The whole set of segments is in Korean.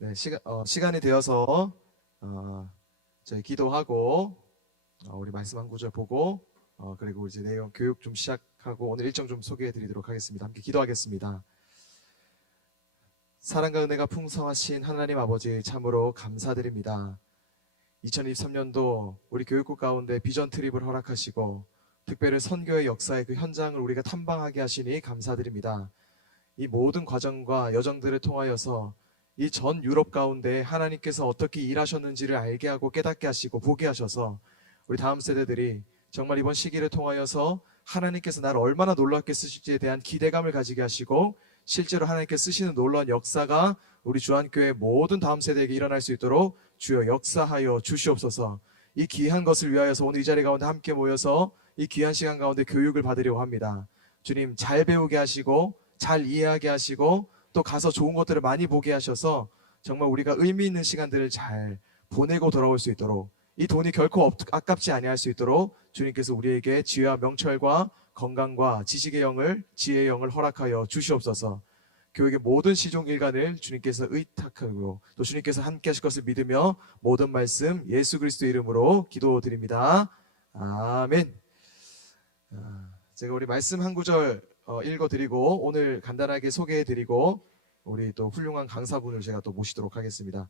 네, 시간이 되어서 저희 기도하고 우리 말씀 한 구절 보고 그리고 이제 내용 교육 좀 시작하고 오늘 일정 좀 소개해 드리도록 하겠습니다. 함께 기도하겠습니다. 사랑과 은혜가 풍성하신 하나님 아버지 참으로 감사드립니다. 2023년도 우리 교육국 가운데 비전 트립을 허락하시고 특별히 선교의 역사의 그 현장을 우리가 탐방하게 하시니 감사드립니다. 이 모든 과정과 여정들을 통하여서 이 전 유럽 가운데 하나님께서 어떻게 일하셨는지를 알게 하고 깨닫게 하시고 보게 하셔서 우리 다음 세대들이 정말 이번 시기를 통하여서 하나님께서 나를 얼마나 놀랍게 쓰실지에 대한 기대감을 가지게 하시고 실제로 하나님께서 쓰시는 놀라운 역사가 우리 주한교회 모든 다음 세대에게 일어날 수 있도록 주여 역사하여 주시옵소서. 이 귀한 것을 위하여서 오늘 이 자리 가운데 함께 모여서 이 귀한 시간 가운데 교육을 받으려고 합니다. 주님 잘 배우게 하시고 잘 이해하게 하시고 또 가서 좋은 것들을 많이 보게 하셔서 정말 우리가 의미 있는 시간들을 잘 보내고 돌아올 수 있도록 이 돈이 결코 아깝지 아니할 수 있도록 주님께서 우리에게 지혜와 명철과 건강과 지식의 영을 지혜의 영을 허락하여 주시옵소서. 교육의 모든 시종 일관을 주님께서 의탁하고 또 주님께서 함께 하실 것을 믿으며 모든 말씀 예수 그리스도 이름으로 기도드립니다. 아멘. 제가 우리 말씀 한 구절 읽어드리고 오늘 간단하게 소개해드리고 우리 또 훌륭한 강사분을 제가 또 모시도록 하겠습니다.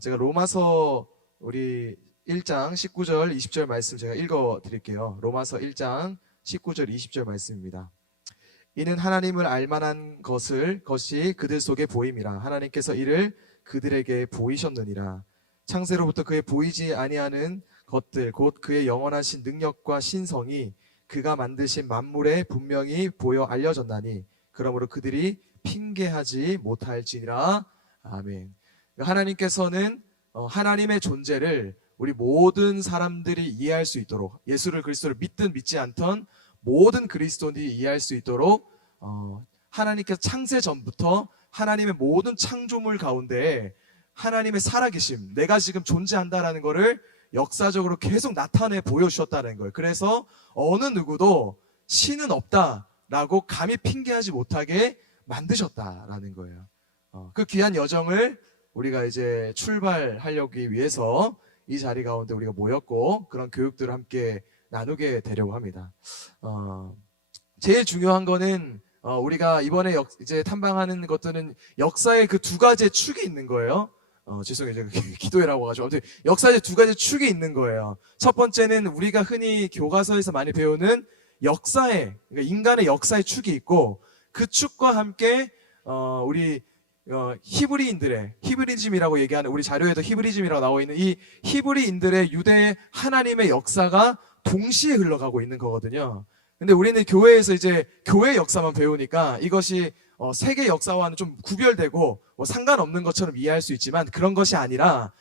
제가 로마서 우리 1장 19절 20절 말씀 제가 읽어드릴게요. 로마서 1장 19절 20절 말씀입니다. 이는 하나님을 알만한 것이 그들 속에 보임이라. 하나님께서 이를 그들에게 보이셨느니라. 창세로부터 그의 보이지 아니하는 것들 곧 그의 영원하신 능력과 신성이 그가 만드신 만물에 분명히 보여 알려졌나니 그러므로 그들이 핑계하지 못할지니라. 아멘. 하나님께서는 하나님의 존재를 우리 모든 사람들이 이해할 수 있도록 예수를 그리스도를 믿든 믿지 않던 모든 그리스도인들이 이해할 수 있도록 하나님께서 창세 전부터 하나님의 모든 창조물 가운데 하나님의 살아계심, 내가 지금 존재한다라는 것을 역사적으로 계속 나타내 보여주셨다는 거예요. 그래서 어느 누구도 신은 없다라고 감히 핑계하지 못하게 만드셨다라는 거예요. 그 귀한 여정을 우리가 이제 출발하려기 위해서 이 자리 가운데 우리가 모였고 그런 교육들을 함께 나누게 되려고 합니다. 제일 중요한 거는 우리가 이번에 이제 탐방하는 것들은 역사의 그 두 가지의 축이 있는 거예요. 죄송해요. 제가 기도회라고 하죠. 아무튼 역사의 두 가지 축이 있는 거예요. 첫 번째는 우리가 흔히 교과서에서 많이 배우는 역사의, 그러니까 인간의 역사의 축이 있고 그 축과 함께 우리 히브리즘이라고 얘기하는 우리 자료에도 히브리즘이라고 나와 있는 이 히브리인들의 유대 하나님의 역사가 동시에 흘러가고 있는 거거든요. 근데 우리는 교회에서 이제 교회 역사만 배우니까 이것이 세계 역사와는 좀 구별되고 상관없는 것처럼 이해할 수 있지만 그런 것이 아니라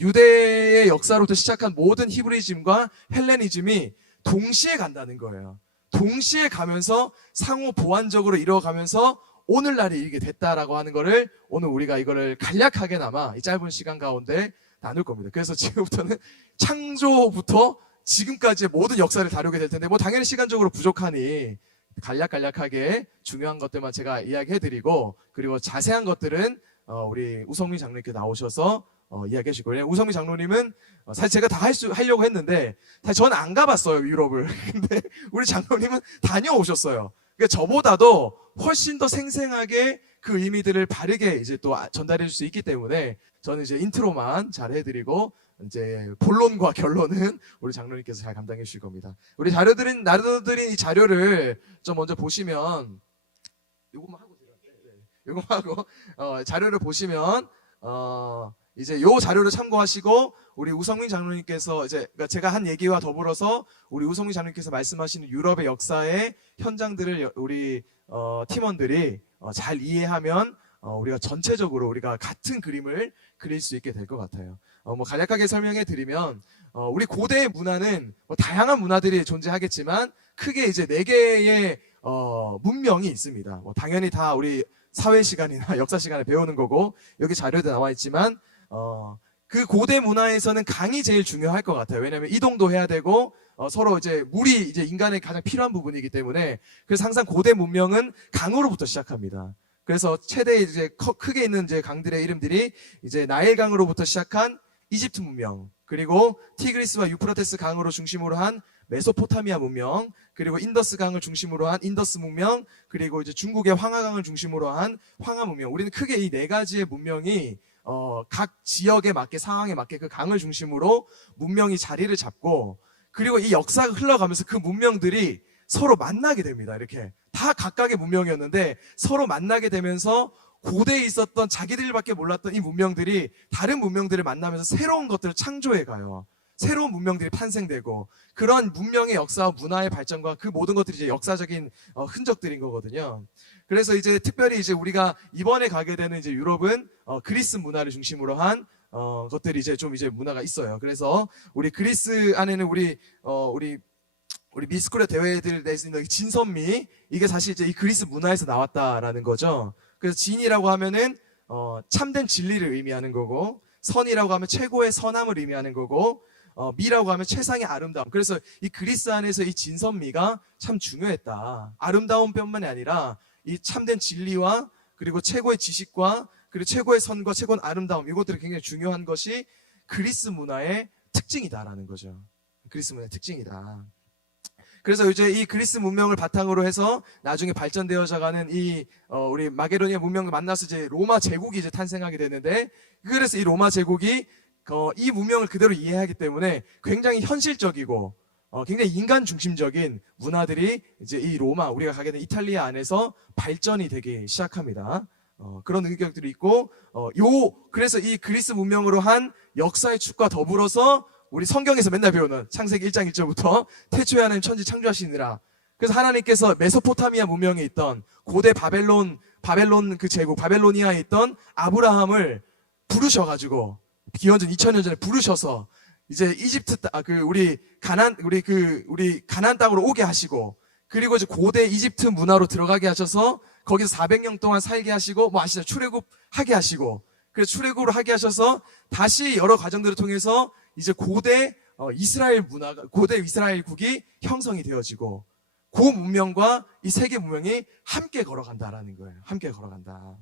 유대의 역사로부터 시작한 모든 히브리즘과 헬레니즘이 동시에 간다는 거예요. 동시에 가면서 상호 보완적으로 이뤄가면서 오늘날이 이게 됐다라고 하는 거를 오늘 우리가 이거를 간략하게나마 이 짧은 시간 가운데 나눌 겁니다. 그래서 지금부터는 창조부터 지금까지의 모든 역사를 다루게 될 텐데 당연히 시간적으로 부족하니 간략하게 중요한 것들만 제가 이야기해드리고 그리고 자세한 것들은 우리 우성민 장로님께 나오셔서 이야기해 주시고 왜냐면 우성민 장로님은 사실 제가 다 하려고 했는데 사실 저는 안 가봤어요 유럽을. 근데 우리 장로님은 다녀오셨어요. 그러니까 저보다도 훨씬 더 생생하게 그 의미들을 바르게 이제 또 전달해 줄 수 있기 때문에 저는 이제 인트로만 잘 해드리고 이제 본론과 결론은 우리 장로님께서 잘 감당해 주실 겁니다. 우리 나눠드린 이 자료를 좀 먼저 보시면 요것만 하고 자료를 보시면 이제 요 자료를 참고하시고 우리 우성민 장로님께서 이제 그러니까 제가 한 얘기와 더불어서 우리 우성민 장로님께서 말씀하시는 유럽의 역사의 현장들을 우리 팀원들이 잘 이해하면 우리가 전체적으로 우리가 같은 그림을 그릴 수 있게 될 것 같아요. 간략하게 설명해 드리면 우리 고대의 문화는 다양한 문화들이 존재하겠지만 크게 이제 4개의 문명이 있습니다. 당연히 다 우리 사회 시간이나 역사 시간에 배우는 거고 여기 자료에도 나와 있지만 그 고대 문화에서는 강이 제일 중요할 것 같아요. 왜냐하면 이동도 해야 되고 서로 이제 물이 이제 인간의 가장 필요한 부분이기 때문에 그래서 항상 고대 문명은 강으로부터 시작합니다. 그래서 최대 이제 크게 있는 이제 강들의 이름들이 이제 나일강으로부터 시작한 이집트 문명, 그리고 티그리스와 유프라테스 강으로 중심으로 한 메소포타미아 문명, 그리고 인더스 강을 중심으로 한 인더스 문명, 그리고 이제 중국의 황하강을 중심으로 한 황하 문명. 우리는 크게 이 네 가지의 문명이 각 지역에 맞게, 상황에 맞게 그 강을 중심으로 문명이 자리를 잡고, 그리고 이 역사가 흘러가면서 그 문명들이 서로 만나게 됩니다. 이렇게 다 각각의 문명이었는데 서로 만나게 되면서 고대에 있었던 자기들밖에 몰랐던 이 문명들이 다른 문명들을 만나면서 새로운 것들을 창조해 가요. 새로운 문명들이 탄생되고, 그런 문명의 역사와 문화의 발전과 그 모든 것들이 이제 역사적인 흔적들인 거거든요. 그래서 이제 특별히 이제 우리가 이번에 가게 되는 이제 유럽은 그리스 문화를 중심으로 한 것들이 이제 좀 이제 문화가 있어요. 그래서 우리 그리스 안에는 우리 미스코리아 대회들 내에서 있는 진선미, 이게 사실 이제 이 그리스 문화에서 나왔다라는 거죠. 그래서 진이라고 하면은 참된 진리를 의미하는 거고, 선이라고 하면 최고의 선함을 의미하는 거고, 미라고 하면 최상의 아름다움. 그래서 이 그리스 안에서 이 진선미가 참 중요했다. 아름다움뿐만이 아니라 이 참된 진리와 그리고 최고의 지식과 그리고 최고의 선과 최고의 아름다움, 이것들이 굉장히 중요한 것이 그리스 문화의 특징이다라는 거죠. 그리스 문화의 특징이다. 그래서 이제 이 그리스 문명을 바탕으로 해서 나중에 발전되어져가는 이 우리 마게도니아 문명을 만나서 이제 로마 제국이 이제 탄생하게 되는데, 그래서 이 로마 제국이 이 문명을 그대로 이해하기 때문에 굉장히 현실적이고 굉장히 인간 중심적인 문화들이 이제 이 로마, 우리가 가게 된 이탈리아 안에서 발전이 되기 시작합니다. 그런 의격들이 있고, 그래서 이 그리스 문명으로 한 역사의 축과 더불어서 우리 성경에서 맨날 배우는 창세기 1장 1절부터 태초에 하나님 천지 창조하시느라, 그래서 하나님께서 메소포타미아 문명에 있던 고대 바벨론 그 제국 바벨로니아에 있던 아브라함을 부르셔가지고 기원전 2000년 전에 부르셔서 이제 이집트 우리 가나안 땅으로 오게 하시고, 그리고 이제 고대 이집트 문화로 들어가게 하셔서 거기서 400년 동안 살게 하시고, 뭐 아시죠? 출애굽하게 하시고, 그래서 출애굽을 하게 하셔서 다시 여러 과정들을 통해서 이제 고대 이스라엘국이 형성이 되어지고, 그 문명과 이 세계 문명이 함께 걸어간다라는 거예요. 함께 걸어간다.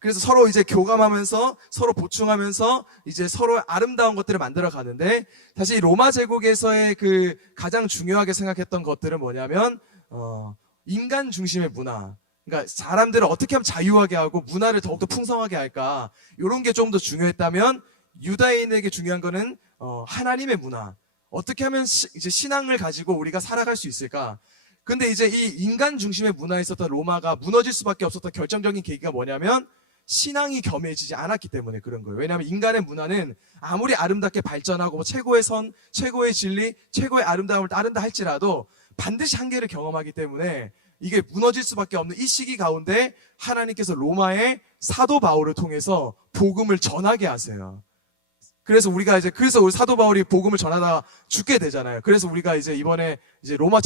그래서 서로 이제 교감하면서 서로 보충하면서 이제 서로 아름다운 것들을 만들어 가는데, 사실 이 로마 제국에서의 그 가장 중요하게 생각했던 것들은 뭐냐면 인간 중심의 문화. 그러니까 사람들을 어떻게 하면 자유하게 하고 문화를 더욱더 풍성하게 할까, 이런 게 좀 더 중요했다면, 유다인에게 중요한 거는 하나님의 문화. 어떻게 하면 이제 신앙을 가지고 우리가 살아갈 수 있을까? 근데 이제 이 인간 중심의 문화에 있었던 로마가 무너질 수밖에 없었던 결정적인 계기가 뭐냐면 신앙이 겸해지지 않았기 때문에 그런 거예요. 왜냐하면 인간의 문화는 아무리 아름답게 발전하고 뭐 최고의 선, 최고의 진리, 최고의 아름다움을 따른다 할지라도 반드시 한계를 경험하기 때문에 이게 무너질 수밖에 없는 이 시기 가운데 하나님께서 로마의 사도 바울을 통해서 복음을 전하게 하세요. 그래서 우리 사도 바울이 복음을 전하다가 죽게 되잖아요. 그래서 우리가 이제 이번에 이제 로마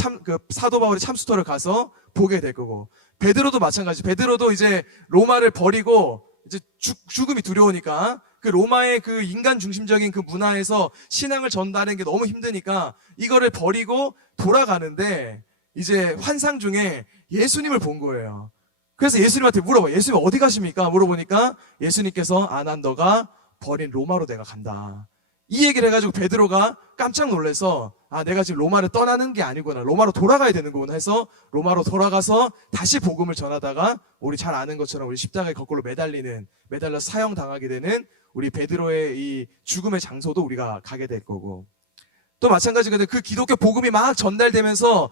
사도 바울의 참수터를 가서 보게 될 거고, 베드로도 마찬가지. 베드로도 이제 로마를 버리고 이제 죽음이 두려우니까 그 로마의 그 인간 중심적인 그 문화에서 신앙을 전달하는 게 너무 힘드니까 이거를 버리고 돌아가는데 이제 환상 중에 예수님을 본 거예요. 그래서 예수님한테 물어봐. 예수님 어디 가십니까? 물어보니까 예수님께서 난 너가 버린 로마로 내가 간다. 이 얘기를 해가지고 베드로가 깜짝 놀라서 내가 지금 로마를 떠나는 게 아니구나, 로마로 돌아가야 되는구나 해서 로마로 돌아가서 다시 복음을 전하다가 우리 잘 아는 것처럼 우리 십자가에 거꾸로 매달려 사형당하게 되는 우리 베드로의 이 죽음의 장소도 우리가 가게 될 거고, 또 마찬가지거든요. 그 기독교 복음이 막 전달되면서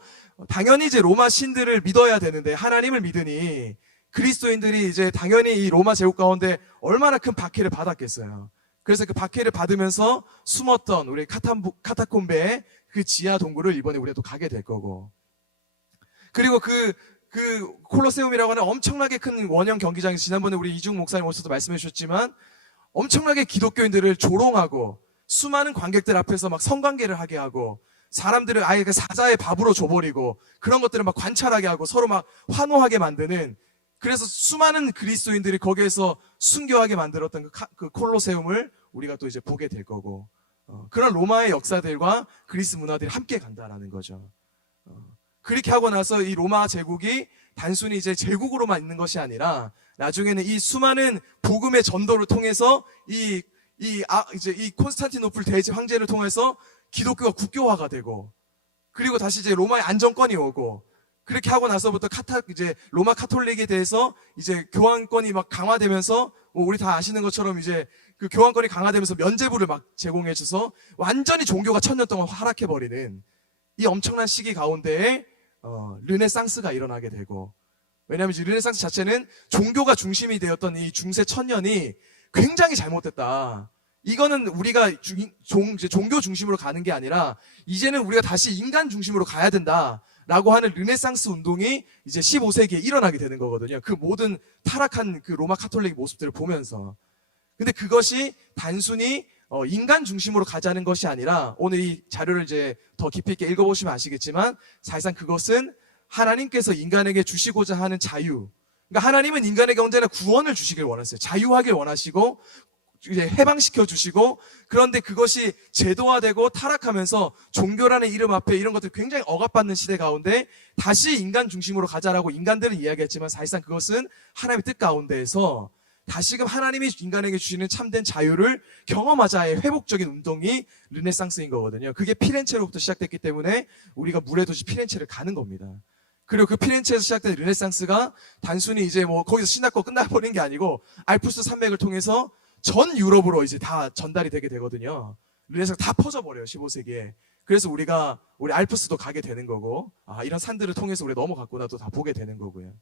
당연히 이제 로마 신들을 믿어야 되는데, 하나님을 믿으니 그리스도인들이 이제 당연히 이 로마 제국 가운데 얼마나 큰 박해를 받았겠어요. 그래서 그 박해를 받으면서 숨었던 우리 카타콤베의 그 지하 동굴을 이번에 우리가 또 가게 될 거고, 그리고 그 콜로세움이라고 하는 엄청나게 큰 원형 경기장에서 지난번에 우리 이중 목사님 오셔서 말씀해 주셨지만 엄청나게 기독교인들을 조롱하고 수많은 관객들 앞에서 막 성관계를 하게 하고 사람들을 아예 그 사자의 밥으로 줘버리고 그런 것들을 막 관찰하게 하고 서로 막 환호하게 만드는, 그래서 수많은 그리스도인들이 거기에서 순교하게 만들었던 그 콜로세움을 우리가 또 이제 보게 될 거고, 그런 로마의 역사들과 그리스 문화들이 함께 간다라는 거죠. 그렇게 하고 나서 이 로마 제국이 단순히 이제 제국으로만 있는 것이 아니라 나중에는 이 수많은 복음의 전도를 통해서 이제 이 콘스탄티노플 대제 황제를 통해서 기독교가 국교화가 되고, 그리고 다시 이제 로마의 안정권이 오고, 그렇게 하고 나서부터 이제 로마 카톨릭에 대해서 이제 교황권이 막 강화되면서, 우리 다 아시는 것처럼 이제 그 교황권이 강화되면서 면죄부를 막 제공해줘서 완전히 종교가 1000년 동안 하락해버리는 이 엄청난 시기 가운데에 르네상스가 일어나게 되고, 왜냐하면 이제 르네상스 자체는 종교가 중심이 되었던 이 중세 1000년이 굉장히 잘못됐다. 이거는 우리가 종교 중심으로 가는 게 아니라 이제는 우리가 다시 인간 중심으로 가야 된다라고 하는 르네상스 운동이 이제 15세기에 일어나게 되는 거거든요. 그 모든 타락한 그 로마 카톨릭 모습들을 보면서. 근데 그것이 단순히 인간 중심으로 가자는 것이 아니라, 오늘 이 자료를 이제 더 깊이 있게 읽어보시면 아시겠지만 사실상 그것은 하나님께서 인간에게 주시고자 하는 자유, 그러니까 하나님은 인간에게 언제나 구원을 주시길 원하세요. 자유하길 원하시고 이제 해방시켜 주시고, 그런데 그것이 제도화되고 타락하면서 종교라는 이름 앞에 이런 것들 굉장히 억압받는 시대 가운데 다시 인간 중심으로 가자라고 인간들은 이야기했지만 사실상 그것은 하나님의 뜻 가운데에서 다시금 하나님이 인간에게 주시는 참된 자유를 경험하자의 회복적인 운동이 르네상스인 거거든요. 그게 피렌체로부터 시작됐기 때문에 우리가 물의 도시 피렌체를 가는 겁니다. 그리고 그 피렌체에서 시작된 르네상스가 단순히 이제 뭐 거기서 신났고 끝나버린 게 아니고 알프스 산맥을 통해서 전 유럽으로 이제 다 전달이 되게 되거든요. 르네상스 다 퍼져버려요, 15세기에. 그래서 우리 알프스도 가게 되는 거고, 이런 산들을 통해서 우리가 넘어갔구나 또 다 보게 되는 거고요.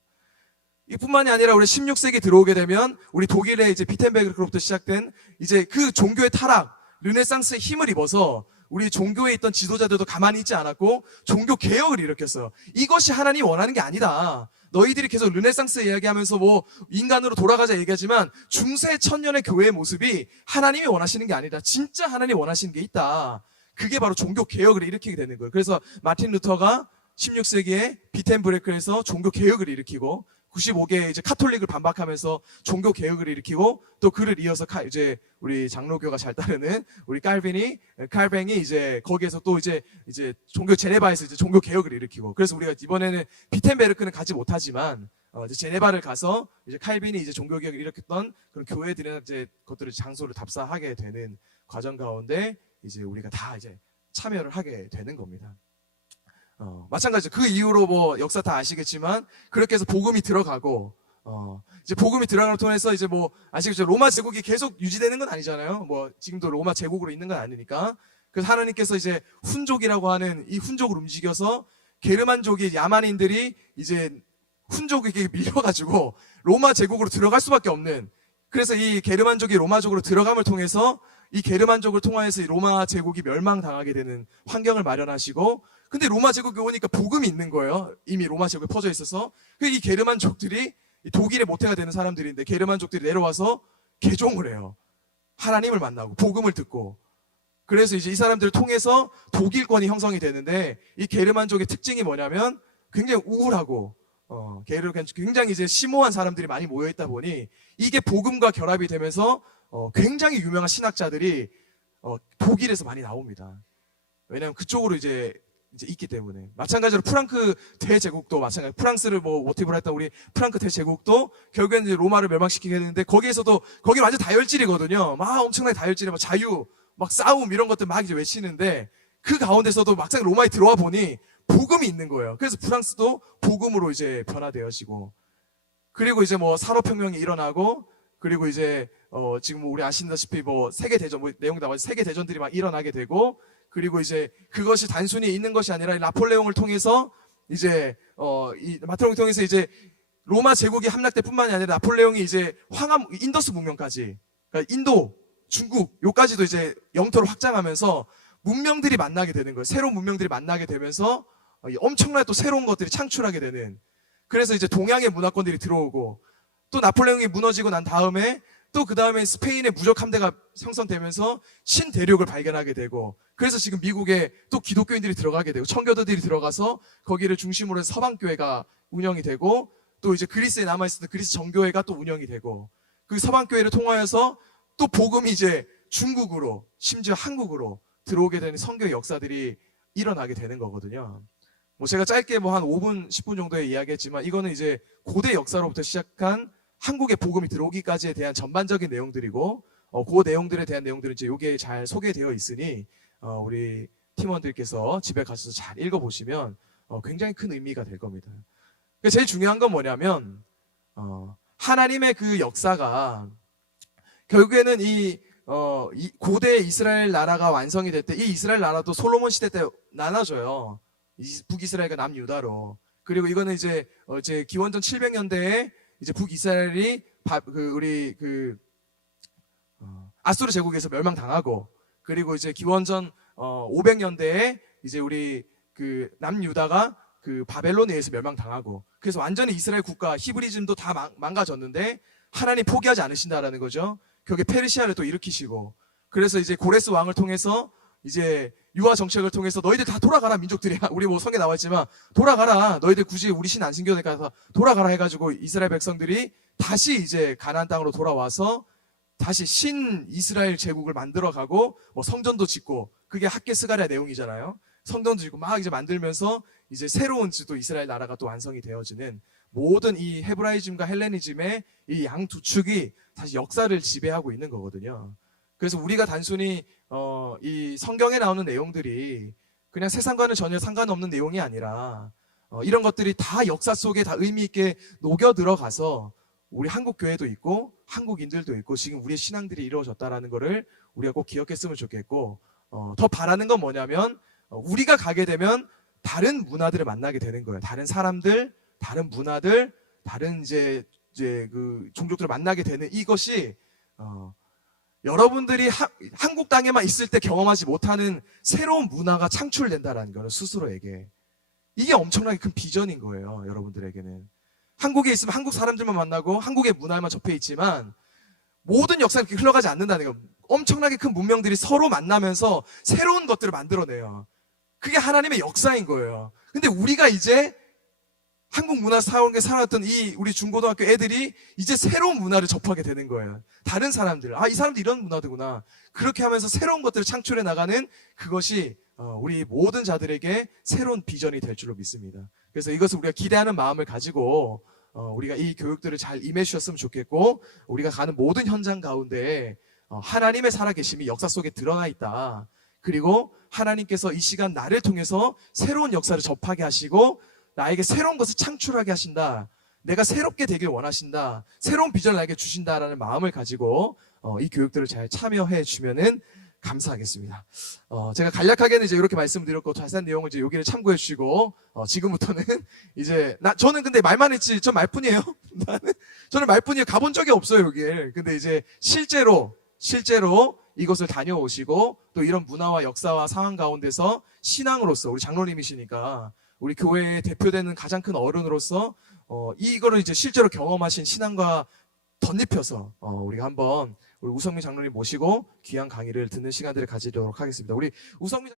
이뿐만이 아니라 우리 16세기 들어오게 되면 우리 독일의 이제 비텐베르크로부터 시작된 이제 그 종교의 타락, 르네상스의 힘을 입어서 우리 종교에 있던 지도자들도 가만히 있지 않았고 종교 개혁을 일으켰어요. 이것이 하나님이 원하는 게 아니다. 너희들이 계속 르네상스 이야기하면서 뭐 인간으로 돌아가자 얘기하지만 중세 1000년의 교회의 모습이 하나님이 원하시는 게 아니다. 진짜 하나님이 원하시는 게 있다. 그게 바로 종교 개혁을 일으키게 되는 거예요. 그래서 마틴 루터가 16세기에 비텐브레크에서 종교 개혁을 일으키고 95개의 이제 카톨릭을 반박하면서 종교 개혁을 일으키고, 또 그를 이어서 이제 우리 장로교가 잘 따르는 우리 칼뱅이 이제 거기에서 또 이제 종교 제네바에서 이제 종교 개혁을 일으키고, 그래서 우리가 이번에는 비텐베르크는 가지 못하지만 이제 제네바를 가서 이제 칼빈이 이제 종교 개혁을 일으켰던 그런 교회들이나 이제 것들을 장소를 답사하게 되는 과정 가운데 이제 우리가 다 이제 참여를 하게 되는 겁니다. 마찬가지죠. 그 이후로 뭐 역사 다 아시겠지만 그렇게 해서 복음이 들어가고, 이제 복음이 들어가는 통해서 이제 뭐 아시겠죠. 로마 제국이 계속 유지되는 건 아니잖아요. 뭐 지금도 로마 제국으로 있는 건 아니니까. 그래서 하나님께서 이제 훈족이라고 하는 이 훈족을 움직여서 게르만족이 야만인들이 이제 훈족에게 밀려가지고 로마 제국으로 들어갈 수밖에 없는, 그래서 이 게르만족이 로마족으로 들어감을 통해서 이 게르만족을 통하여서 이 로마 제국이 멸망당하게 되는 환경을 마련하시고, 근데 로마 제국이 오니까 복음이 있는 거예요. 이미 로마 제국에 퍼져 있어서. 이 게르만족들이 독일의 모태가 되는 사람들인데 게르만족들이 내려와서 개종을 해요. 하나님을 만나고 복음을 듣고. 그래서 이제 이 사람들을 통해서 독일권이 형성이 되는데, 이 게르만족의 특징이 뭐냐면 굉장히 우울하고 굉장히 이제 심오한 사람들이 많이 모여 있다 보니 이게 복음과 결합이 되면서 굉장히 유명한 신학자들이 독일에서 많이 나옵니다. 왜냐하면 그쪽으로 이제 있기 때문에. 마찬가지로 프랑크 대제국도 마찬가지. 프랑스를 뭐 모티브로 했던 우리 프랑크 대제국도 결국에는 이제 로마를 멸망시키게 되는데, 거기에서도 거기 완전 다혈질이거든요. 막 엄청나게 다혈질이 막 자유, 막 싸움 이런 것들 막 이제 외치는데, 그 가운데서도 막상 로마에 들어와 보니 복음이 있는 거예요. 그래서 프랑스도 복음으로 이제 변화되어지고, 그리고 이제 뭐 산업혁명이 일어나고, 그리고 이제 지금 뭐 우리 아시다시피 뭐 세계대전, 뭐 내용 다 세계대전들이 막 일어나게 되고, 그리고 이제 그것이 단순히 있는 것이 아니라 나폴레옹을 통해서 이제 이 나폴레옹을 통해서 이제 로마 제국이 함락될 뿐만이 아니라 나폴레옹이 이제 인더스 문명까지, 그러니까 인도, 중국 요까지도 이제 영토를 확장하면서 문명들이 만나게 되는 거예요. 새로운 문명들이 만나게 되면서 엄청나게 또 새로운 것들이 창출하게 되는. 그래서 이제 동양의 문화권들이 들어오고, 또 나폴레옹이 무너지고 난 다음에 또 그 다음에 스페인의 무적 함대가 형성되면서 신대륙을 발견하게 되고, 그래서 지금 미국에 또 기독교인들이 들어가게 되고 청교도들이 들어가서 거기를 중심으로 해서 서방교회가 운영이 되고, 또 이제 그리스에 남아있었던 그리스 정교회가 또 운영이 되고, 그 서방교회를 통하여서 또 복음이 이제 중국으로 심지어 한국으로 들어오게 되는 선교의 역사들이 일어나게 되는 거거든요. 뭐 제가 짧게 뭐 한 5분, 10분 정도의 이야기했지만 이거는 이제 고대 역사로부터 시작한 한국의 복음이 들어오기까지에 대한 전반적인 내용들이고 그 내용들에 대한 내용들은 이제 여기에 잘 소개되어 있으니 우리 팀원들께서 집에 가셔서 잘 읽어보시면 굉장히 큰 의미가 될 겁니다. 제일 중요한 건 뭐냐면 하나님의 그 역사가 결국에는 이 고대 이스라엘 나라가 완성이 될 때 이 이스라엘 나라도 솔로몬 시대 때 나눠져요. 북이스라엘과 남유다로. 그리고 이거는 이제 기원전 700년대에 이제 북이스라엘이 아수르 제국에서 멸망당하고, 그리고 이제 기원전 500년대에 이제 우리 그 남유다가 그 바벨론에 의해서 멸망당하고, 그래서 완전히 이스라엘 국가 히브리즘도 다 망가졌는데 하나님 포기하지 않으신다라는 거죠. 거기에 페르시아를 또 일으키시고, 그래서 이제 고레스 왕을 통해서 이제 유화 정책을 통해서 너희들 다 돌아가라, 민족들이 우리 뭐 성에 나와 있지만 돌아가라, 너희들 굳이 우리 신 안 신겨도 되니까 돌아가라 해가지고 이스라엘 백성들이 다시 이제 가나안 땅으로 돌아와서 다시 신 이스라엘 제국을 만들어가고 뭐 성전도 짓고, 그게 학개 스가랴 내용이잖아요. 성전도 짓고 막 이제 만들면서 이제 새로운 또 이스라엘 나라가 또 완성이 되어지는, 모든 이 헤브라이즘과 헬레니즘의 이 양 두 축이 사실 역사를 지배하고 있는 거거든요. 그래서 우리가 단순히 이 성경에 나오는 내용들이 그냥 세상과는 전혀 상관없는 내용이 아니라 이런 것들이 다 역사 속에 다 의미 있게 녹여 들어가서 우리 한국 교회도 있고 한국인들도 있고 지금 우리의 신앙들이 이루어졌다라는 거를 우리가 꼭 기억했으면 좋겠고, 더 바라는 건 뭐냐면 우리가 가게 되면 다른 문화들을 만나게 되는 거예요. 다른 사람들, 다른 문화들, 다른 이제 그 종족들을 만나게 되는 이것이 여러분들이 한국 땅에만 있을 때 경험하지 못하는 새로운 문화가 창출된다라는 거는 스스로에게 이게 엄청나게 큰 비전인 거예요. 여러분들에게는 한국에 있으면 한국 사람들만 만나고 한국의 문화에만 접해 있지만 모든 역사가 이렇게 흘러가지 않는다는 거. 엄청나게 큰 문명들이 서로 만나면서 새로운 것들을 만들어내요. 그게 하나님의 역사인 거예요. 근데 우리가 이제 한국 문화 사원에 살았던 이 우리 중고등학교 애들이 이제 새로운 문화를 접하게 되는 거예요. 다른 사람들, 이 사람들 이런 문화구나. 그렇게 하면서 새로운 것들을 창출해 나가는 그것이 우리 모든 자들에게 새로운 비전이 될 줄로 믿습니다. 그래서 이것을 우리가 기대하는 마음을 가지고 우리가 이 교육들을 잘 임해 주셨으면 좋겠고, 우리가 가는 모든 현장 가운데 하나님의 살아계심이 역사 속에 드러나 있다. 그리고 하나님께서 이 시간 나를 통해서 새로운 역사를 접하게 하시고 나에게 새로운 것을 창출하게 하신다. 내가 새롭게 되길 원하신다. 새로운 비전을 나에게 주신다라는 마음을 가지고 이 교육들을 잘 참여해 주면은 감사하겠습니다. 제가 간략하게는 이제 이렇게 말씀드렸고 자세한 내용을 이제 여기를 참고해 주시고 지금부터는 이제 저는 근데 말만 했지 전 말뿐이에요. 저는 말뿐이에요. 가본 적이 없어요 여기에. 근데 이제 실제로 이곳을 다녀오시고 또 이런 문화와 역사와 상황 가운데서 신앙으로서 우리 장로님이시니까 우리 교회에 대표되는 가장 큰 어른으로서 이거를 이제 실제로 경험하신 신앙과 덧입혀서 우리가 한번 우리 우성민 장로님 모시고 귀한 강의를 듣는 시간들을 가지도록 하겠습니다. 우리 우성민